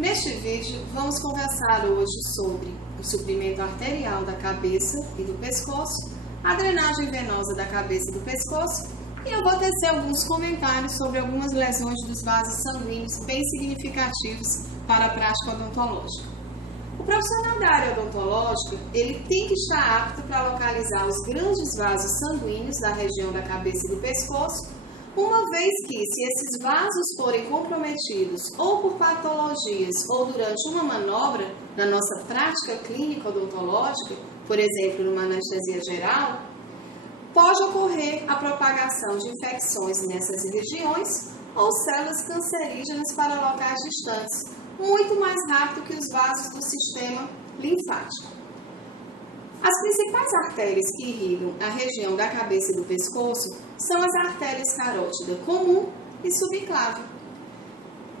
Neste vídeo, vamos conversar hoje sobre o suprimento arterial da cabeça e do pescoço, a drenagem venosa da cabeça e do pescoço, e eu vou tecer alguns comentários sobre algumas lesões dos vasos sanguíneos bem significativos para a prática odontológica. O profissional da área odontológica, ele tem que estar apto para localizar os grandes vasos sanguíneos da região da cabeça e do pescoço, uma vez que, se esses vasos forem comprometidos ou por patologias ou durante uma manobra na nossa prática clínica odontológica, por exemplo, numa anestesia geral, pode ocorrer a propagação de infecções nessas regiões ou células cancerígenas para locais distantes, muito mais rápido que os vasos do sistema linfático. As principais artérias que irrigam a região da cabeça e do pescoço são as artérias carótida comum e subclávia.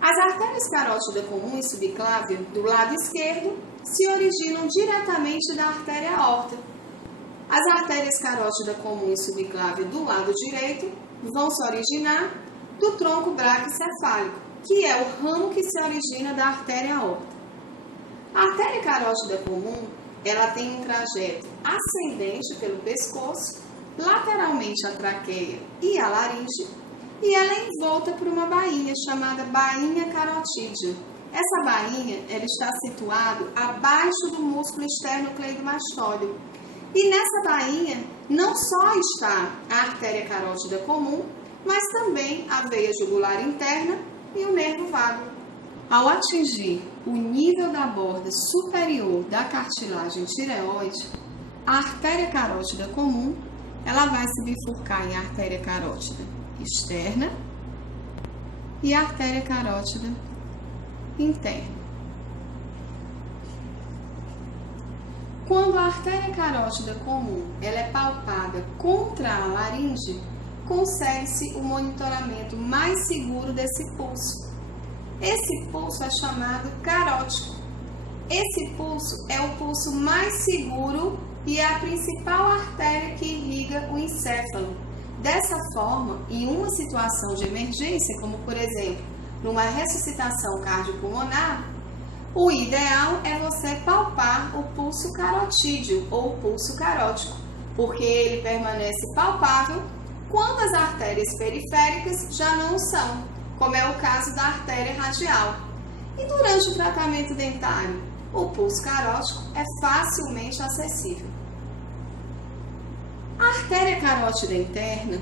As artérias carótida comum e subclávia do lado esquerdo se originam diretamente da artéria aorta. As artérias carótida comum e subclávia do lado direito vão se originar do tronco braquicefálico, que é o ramo que se origina da artéria aorta. A artéria carótida comum, ela tem um trajeto ascendente pelo pescoço, lateralmente à traqueia e à laringe, e ela é envolta por uma bainha chamada bainha carotídea. Essa bainha, ela está situada abaixo do músculo esternocleidomastóideo. E nessa bainha não só está a artéria carótida comum, mas também a veia jugular interna e o nervo vago. Ao atingir o nível da borda superior da cartilagem tireoide, a artéria carótida comum, ela vai se bifurcar em artéria carótida externa e artéria carótida interna. Quando a artéria carótida comum ela é palpada contra a laringe, consegue-se o monitoramento mais seguro desse pulso. Esse pulso é chamado carótico. Esse pulso é o pulso mais seguro e é a principal artéria que irriga o encéfalo. Dessa forma, em uma situação de emergência, como por exemplo, numa ressuscitação cardiopulmonar, o ideal é você palpar o pulso carotídeo ou pulso carótico, porque ele permanece palpável quando as artérias periféricas já não são, como é o caso da artéria radial. E durante o tratamento dentário, o pulso carótico é facilmente acessível. A artéria carótida interna,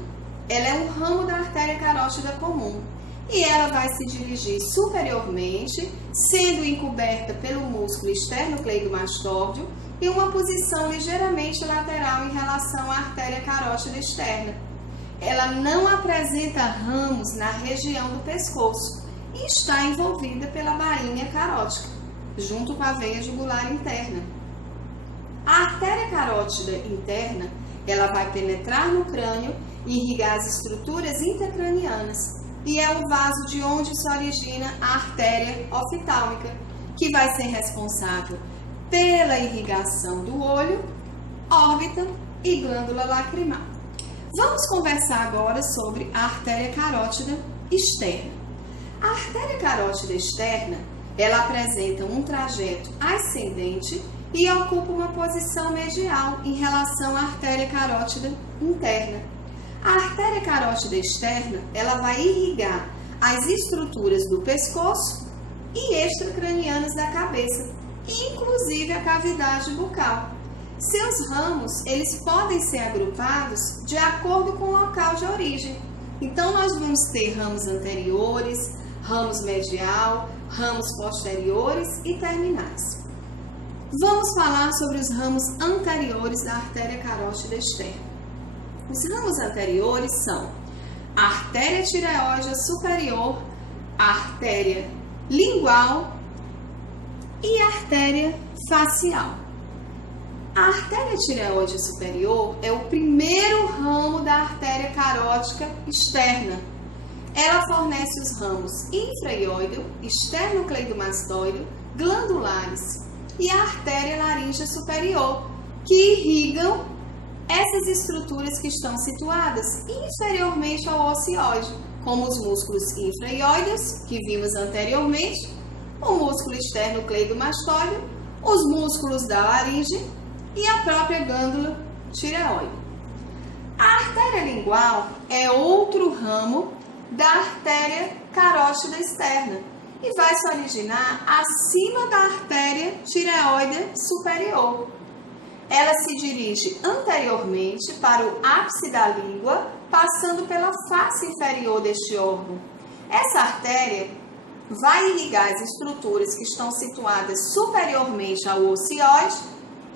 ela é um ramo da artéria carótida comum e ela vai se dirigir superiormente, sendo encoberta pelo músculo esternocleidomastóideo em uma posição ligeiramente lateral em relação à artéria carótida externa. Ela não apresenta ramos na região do pescoço e está envolvida pela bainha carótica, junto com a veia jugular interna. A artéria carótida interna, ela vai penetrar no crânio e irrigar as estruturas intracranianas, e é o vaso de onde se origina a artéria oftálmica, que vai ser responsável pela irrigação do olho, órbita e glândula lacrimal. Vamos conversar agora sobre a artéria carótida externa. A artéria carótida externa, ela apresenta um trajeto ascendente e ocupa uma posição medial em relação à artéria carótida interna. A artéria carótida externa, ela vai irrigar as estruturas do pescoço e extracranianas da cabeça, inclusive a cavidade bucal. Seus ramos, eles podem ser agrupados de acordo com o local de origem. Então, nós vamos ter ramos anteriores, ramos medial, ramos posteriores e terminais. Vamos falar sobre os ramos anteriores da artéria carótida externa. Os ramos anteriores são a artéria tireoide superior, a artéria lingual e a artéria facial. A artéria tireoide superior é o primeiro ramo da artéria carótica externa. Ela fornece os ramos infraioideo, esternocleidomastóideo, glandulares e a artéria laríngea superior, que irrigam essas estruturas que estão situadas inferiormente ao ocioide, como os músculos infraioideus, que vimos anteriormente, o músculo esternocleidomastoide, os músculos da laringe e a própria glândula tireoide. A artéria lingual é outro ramo da artéria carótida externa e vai se originar acima da artéria tireoide superior. Ela se dirige anteriormente para o ápice da língua, passando pela face inferior deste órgão. Essa artéria vai irrigar as estruturas que estão situadas superiormente ao ocioide,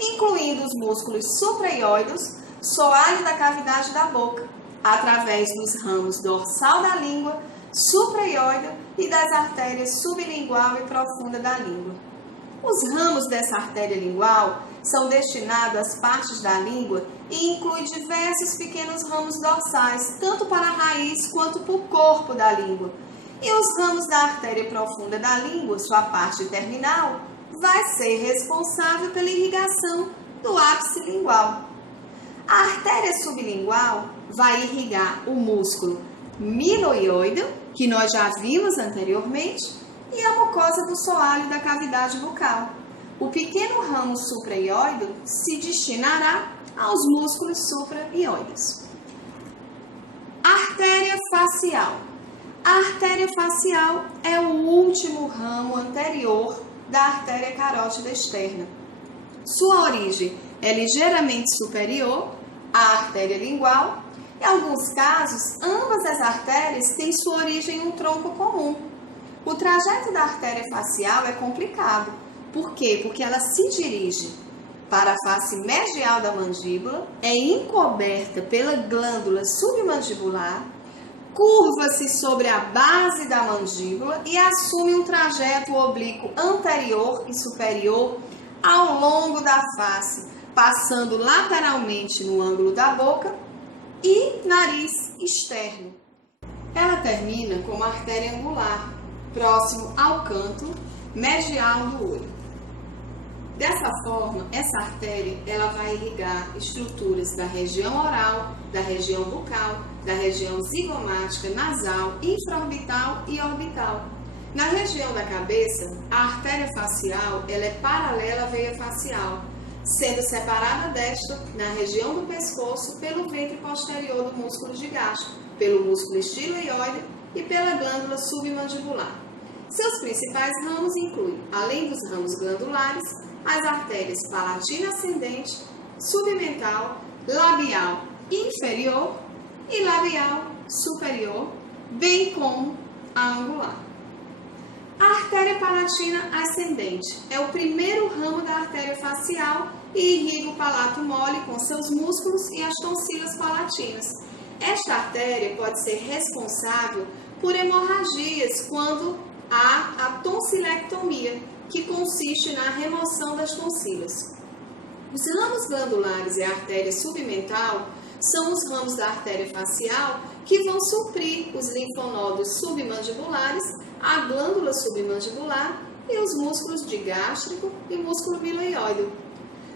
incluindo os músculos supraioides, soalho da cavidade da boca, através dos ramos dorsal da língua, supraioide e das artérias sublingual e profunda da língua. Os ramos dessa artéria lingual são destinados às partes da língua e incluem diversos pequenos ramos dorsais, tanto para a raiz quanto para o corpo da língua. E os ramos da artéria profunda da língua, sua parte terminal, vai ser responsável pela irrigação do ápice lingual. A artéria sublingual vai irrigar o músculo miloioide, que nós já vimos anteriormente, e a mucosa do soalho da cavidade bucal. O pequeno ramo supraioide se destinará aos músculos supraioides. Artéria facial. A artéria facial é o último ramo anterior da artéria carótida externa. Sua origem é ligeiramente superior à artéria lingual. Em alguns casos, ambas as artérias têm sua origem em um tronco comum. O trajeto da artéria facial é complicado. Por quê? Porque ela se dirige para a face medial da mandíbula, é encoberta pela glândula submandibular, curva-se sobre a base da mandíbula e assume um trajeto oblíquo anterior e superior ao longo da face, passando lateralmente no ângulo da boca e nariz externo. Ela termina com uma artéria angular, próximo ao canto medial do olho. Dessa forma, essa artéria ela vai irrigar estruturas da região oral, da região bucal, da região zigomática, nasal, infraorbital e orbital. Na região da cabeça, a artéria facial ela é paralela à veia facial, sendo separada desta na região do pescoço pelo ventre posterior do músculo digástrico, pelo músculo estiloioide e pela glândula submandibular. Seus principais ramos incluem, além dos ramos glandulares, as artérias palatina ascendente, submental, labial inferior e labial superior, bem como a angular. A artéria palatina ascendente é o primeiro ramo da artéria facial e irriga o palato mole com seus músculos e as tonsilas palatinas. Esta artéria pode ser responsável por hemorragias quando há a tonsilectomia, que consiste na remoção das tonsilas. Os ramos glandulares e a artéria submental são os ramos da artéria facial que vão suprir os linfonodos submandibulares, a glândula submandibular e os músculos digástrico e músculo miloioide.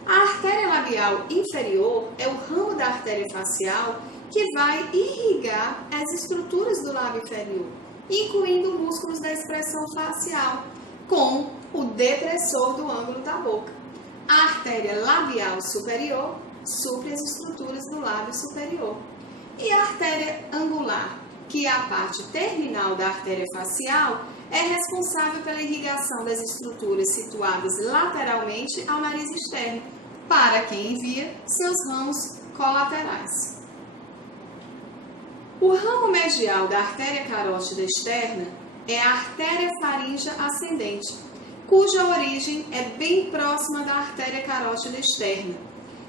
A artéria labial inferior é o ramo da artéria facial que vai irrigar as estruturas do lábio inferior, incluindo músculos da expressão facial, como o depressor do ângulo da boca. A artéria labial superior supre as estruturas do lábio superior. E a artéria angular, que é a parte terminal da artéria facial, é responsável pela irrigação das estruturas situadas lateralmente ao nariz externo, para quem envia seus ramos colaterais. O ramo medial da artéria carótida externa é a artéria faríngea ascendente, cuja origem é bem próxima da artéria carótida externa.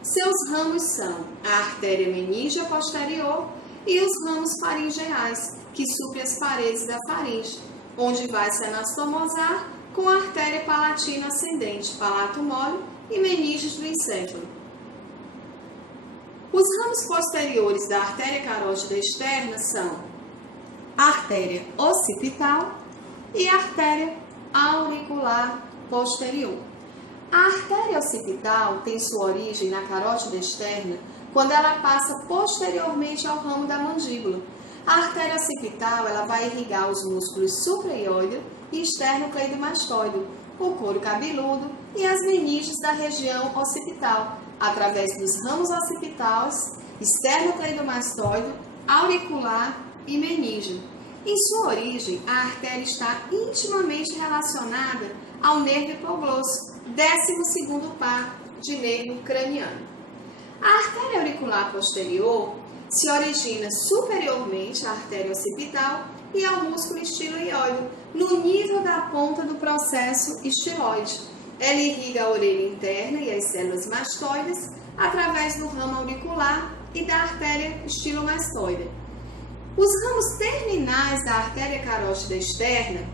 Seus ramos são a artéria meníngea posterior e os ramos faringeais, que suprem as paredes da faringe, onde vai se anastomosar com a artéria palatina ascendente, palato mole e meninges do encéfalo. Os ramos posteriores da artéria carótida externa são a artéria occipital e a artéria auricular posterior. A artéria occipital tem sua origem na carótida externa quando ela passa posteriormente ao ramo da mandíbula. A artéria occipital ela vai irrigar os músculos supraioide e esternocleidomastoide, o couro cabeludo e as meninges da região occipital, através dos ramos occipitais, esternocleidomastoide, auricular e meníngeo. Em sua origem, a artéria está intimamente relacionada ao nervo hipoglosso, 12º par de nervo craniano. A artéria auricular posterior se origina superiormente à artéria occipital e ao músculo estiloióide, no nível da ponta do processo estiloide. Ela irriga a orelha interna e as células mastoides através do ramo auricular e da artéria estilomastoide. Os ramos terminais da artéria carótida externa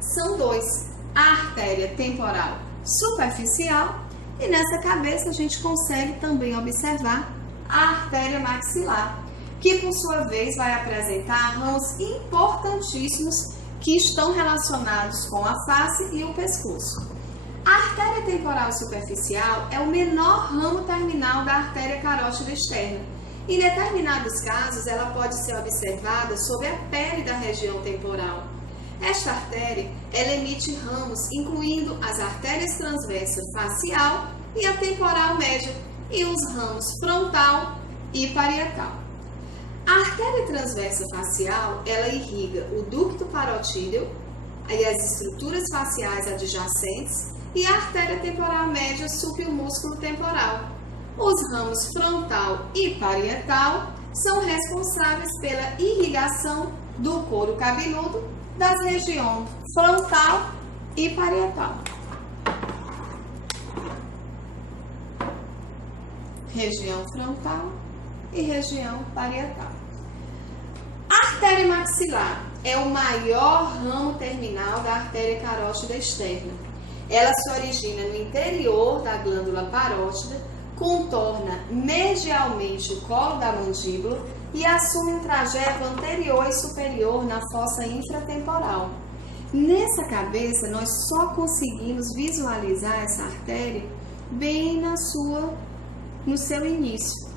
são dois: a artéria temporal superficial, e nessa cabeça a gente consegue também observar a artéria maxilar, que por sua vez vai apresentar ramos importantíssimos que estão relacionados com a face e o pescoço. A artéria temporal superficial é o menor ramo terminal da artéria carótida externa. Em determinados casos, ela pode ser observada sob a pele da região temporal. Esta artéria, ela emite ramos, incluindo as artérias transversa facial e a temporal média, e os ramos frontal e parietal. A artéria transversa facial, ela irriga o ducto parotídeo e as estruturas faciais adjacentes, e a artéria temporal média supre o músculo temporal. Os ramos frontal e parietal são responsáveis pela irrigação do couro cabeludo das regiões frontal e parietal. Região frontal e região parietal. A artéria maxilar é o maior ramo terminal da artéria carótida externa. Ela se origina no interior da glândula parótida, contorna medialmente o colo da mandíbula e assume um trajeto anterior e superior na fossa infratemporal. Nessa cabeça, nós só conseguimos visualizar essa artéria bem no seu início.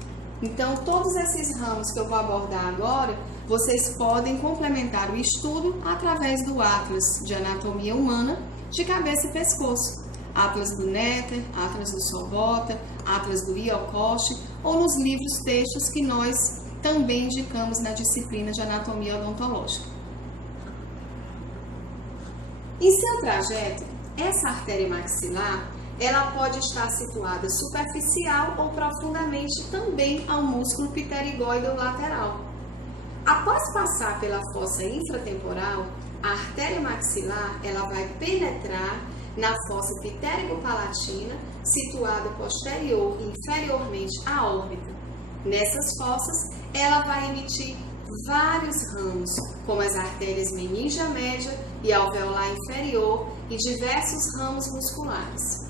Então, todos esses ramos que eu vou abordar agora, vocês podem complementar o estudo através do Atlas de Anatomia Humana de Cabeça e Pescoço, Atlas do Netter, Atlas do Sobota, Atlas do Iocoche, ou nos livros textos que nós também indicamos na disciplina de Anatomia Odontológica. Em seu trajeto, essa artéria maxilar, ela pode estar situada superficial ou profundamente também ao músculo pterigóide lateral. Após passar pela fossa infratemporal, a artéria maxilar, ela vai penetrar na fossa pterigo-palatina, situada posterior e inferiormente à órbita. Nessas fossas, ela vai emitir vários ramos, como as artérias meníngea média e alveolar inferior e diversos ramos musculares.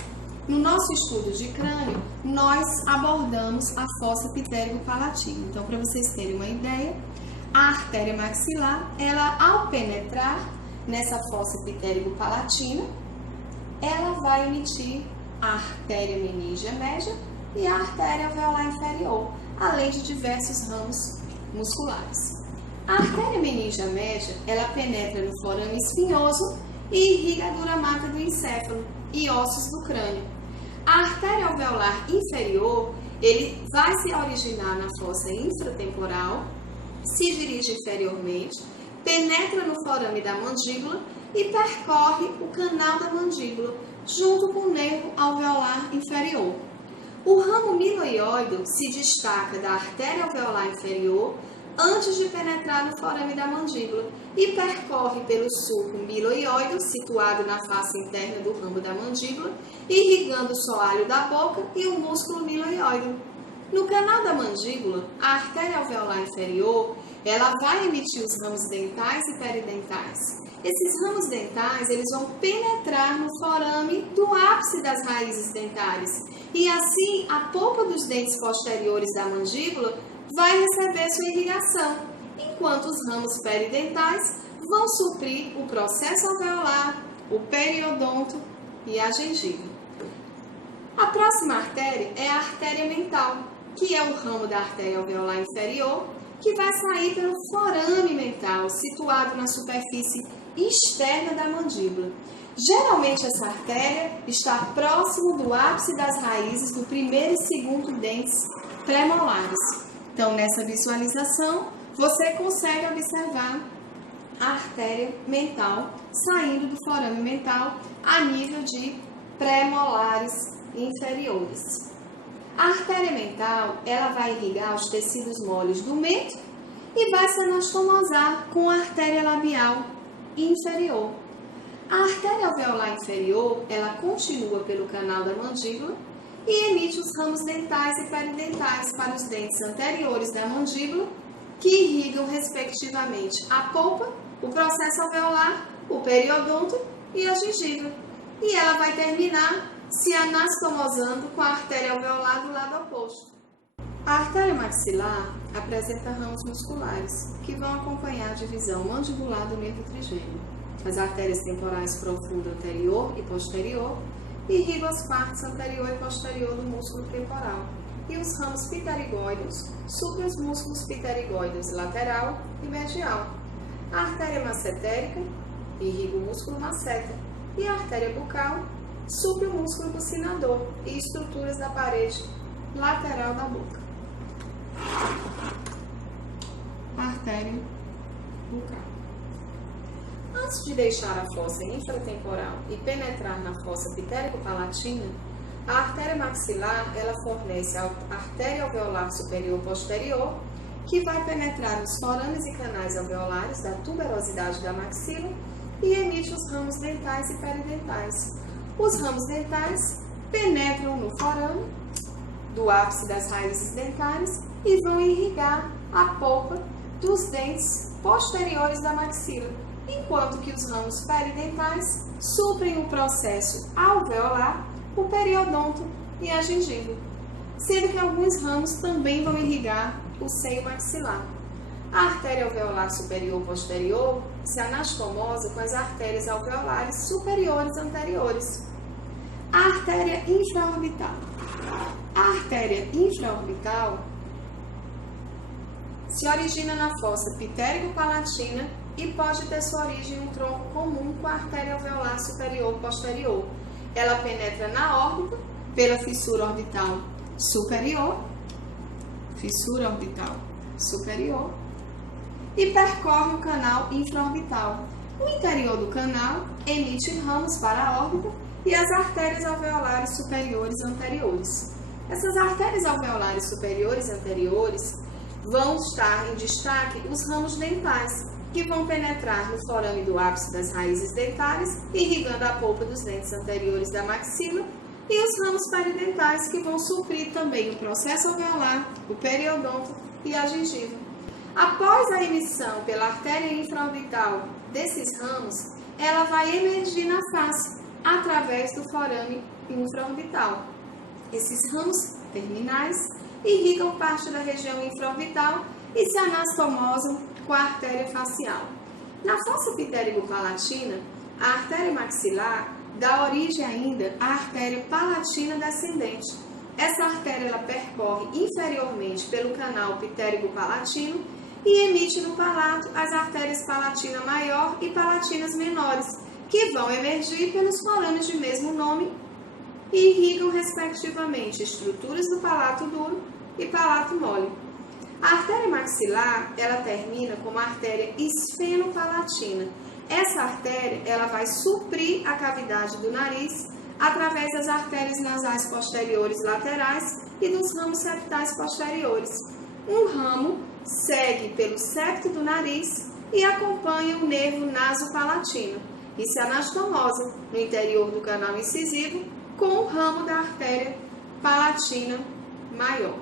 No nosso estudo de crânio, nós abordamos a fossa pterigo-palatina. Então, para vocês terem uma ideia, a artéria maxilar, ela ao penetrar nessa fossa pterigo-palatina, ela vai emitir a artéria meníngea média e a artéria alveolar inferior, além de diversos ramos musculares. A artéria meníngea média, ela penetra no forame espinhoso e irriga a dura mata do encéfalo e ossos do crânio. A artéria alveolar inferior, ele vai se originar na fossa infratemporal, se dirige inferiormente, penetra no forame da mandíbula e percorre o canal da mandíbula, junto com o nervo alveolar inferior. O ramo miloióide se destaca da artéria alveolar inferior antes de penetrar no forame da mandíbula e percorre pelo sulco miloióide, situado na face interna do ramo da mandíbula, irrigando o soalho da boca e o músculo miloióide. No canal da mandíbula, a artéria alveolar inferior, ela vai emitir os ramos dentais e peridentais. Esses ramos dentais, eles vão penetrar no forame do ápice das raízes dentárias e assim a polpa dos dentes posteriores da mandíbula vai receber sua irrigação, enquanto os ramos peridentais vão suprir o processo alveolar, o periodonto e a gengiva. A próxima artéria é a artéria mental, que é o ramo da artéria alveolar inferior, que vai sair pelo forame mental, situado na superfície externa da mandíbula. Geralmente essa artéria está próximo do ápice das raízes do primeiro e segundo dentes premolares. Então, nessa visualização, você consegue observar a artéria mental saindo do forame mental a nível de premolares inferiores. A artéria mental, ela vai irrigar os tecidos moles do mento e vai se anastomosar com a artéria labial inferior. A artéria alveolar inferior, ela continua pelo canal da mandíbula e emite os ramos dentais e peridentais para os dentes anteriores da mandíbula, que irrigam respectivamente a polpa, o processo alveolar, o periodonto e a gengiva. E ela vai terminar se anastomosando com a artéria alveolar do lado oposto. A artéria maxilar apresenta ramos musculares que vão acompanhar a divisão mandibular do nervo trigêmeo. As artérias temporais profunda anterior e posterior irrigam as partes anterior e posterior do músculo temporal e os ramos pterigóideos supram os músculos pterigóideos lateral e medial. A artéria massetérica irriga o músculo masseter e a artéria bucal supra o músculo bucinador e estruturas da parede lateral da boca. Artéria bucal. Antes de deixar a fossa infratemporal e penetrar na fossa pitérico-palatina, a artéria maxilar ela fornece a artéria alveolar superior posterior, que vai penetrar nos forames e canais alveolares da tuberosidade da maxila e emite os ramos dentais e peridentais. Os ramos dentais penetram no forame do ápice das raízes dentárias e vão irrigar a polpa dos dentes posteriores da maxila, enquanto que os ramos peridentais suprem o processo alveolar, o periodonto e a gengiva, sendo que alguns ramos também vão irrigar o seio maxilar. A artéria alveolar superior posterior se anastomosa com as artérias alveolares superiores anteriores. A artéria infraorbital. A artéria infraorbital se origina na fossa pitérico-palatina e pode ter sua origem em um tronco comum com a artéria alveolar superior posterior. Ela penetra na órbita pela fissura orbital superior, e percorre o canal infraorbital. O interior do canal emite ramos para a órbita e as artérias alveolares superiores anteriores. Essas artérias alveolares superiores anteriores vão estar em destaque os ramos dentais, que vão penetrar no forame do ápice das raízes dentárias, irrigando a polpa dos dentes anteriores da maxila, e os ramos peridentais, que vão suprir também o processo alveolar, o periodonto e a gengiva. Após a emissão pela artéria infraorbital desses ramos, ela vai emergir na face, através do forame infraorbital. Esses ramos terminais irrigam parte da região infraorbital e se anastomosam com a artéria facial. Na fossa pitérico-palatina, a artéria maxilar dá origem ainda à artéria palatina descendente. Essa artéria ela percorre inferiormente pelo canal pitérico-palatino e emite no palato as artérias palatina maior e palatinas menores, que vão emergir pelos forames de mesmo nome e irrigam respectivamente estruturas do palato duro e palato mole. A artéria maxilar, ela termina como a artéria esfenopalatina. Essa artéria, ela vai suprir a cavidade do nariz através das artérias nasais posteriores laterais e dos ramos septais posteriores. Um ramo segue pelo septo do nariz e acompanha o nervo nasopalatino e se anastomosa no interior do canal incisivo com o ramo da artéria palatina maior.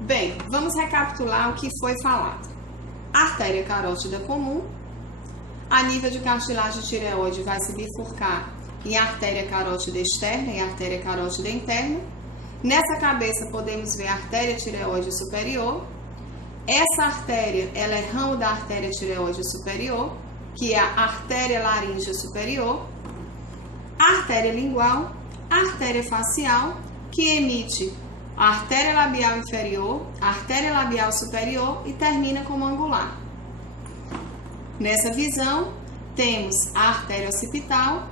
Bem, vamos recapitular o que foi falado. Artéria carótida comum, a nível de cartilagem tireoide vai se bifurcar em artéria carótida externa e artéria carótida interna. Nessa cabeça podemos ver a artéria tireoide superior. Essa artéria, ela é ramo da artéria tireoide superior, que é a artéria laríngea superior. A artéria lingual, a artéria facial, que emite artéria labial inferior, artéria labial superior e termina como angular. Nessa visão, temos a artéria occipital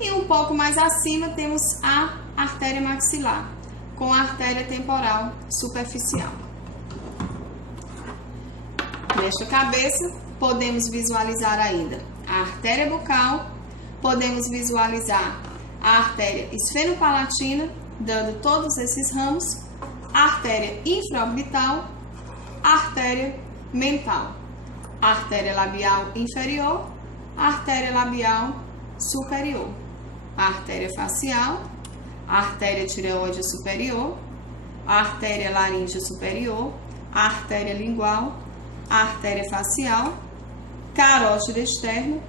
e um pouco mais acima temos a artéria maxilar, com a artéria temporal superficial. Nesta cabeça, podemos visualizar ainda a artéria bucal, podemos visualizar a artéria esfenopalatina, dando todos esses ramos, a artéria infraorbital, a artéria mental, a artéria labial inferior, a artéria labial superior, a artéria facial, a artéria tireoide superior, a artéria laríngea superior, a artéria lingual, a artéria facial, carótida externa,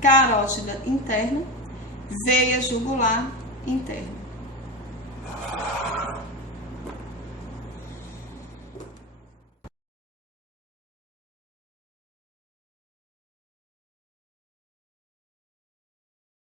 carótida interna, veia jugular interna.